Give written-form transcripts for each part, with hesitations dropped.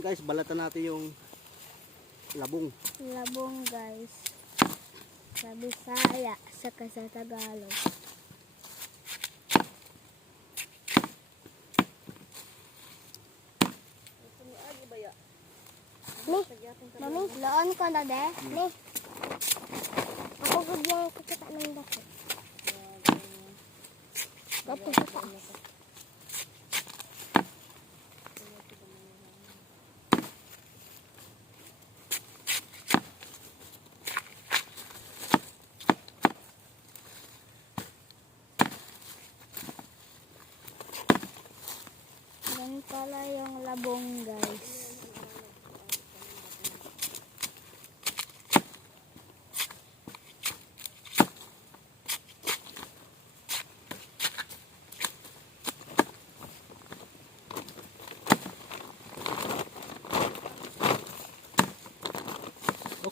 Guys, balatan natin yung labong. Labong guys. Sa Bisaya, saka sa Tagalog. Ni, mami, loon ko na de. Ni. Ako gud yung kukita ng dako. Dapat sa taas. Yan pala yung labong guys.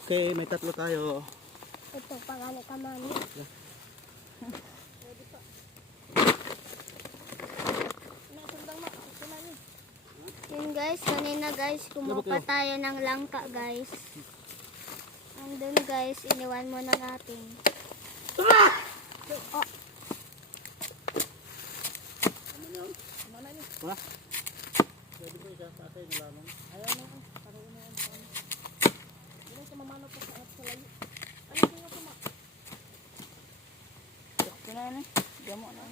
Okay, may tatlo tayo. Ito pangani ka mami. Yun guys, kanina guys, kumuha tayo ng langka guys. Andun guys, iniwan mo na natin. Oh. Wala? Pwede ko isa sa akin yung lamang. Ayaw na ako. Parang umuwan pa kami. Hindi sa mamano pa sa at sa layo. Ano yung kuma? Ito na. Gamo na.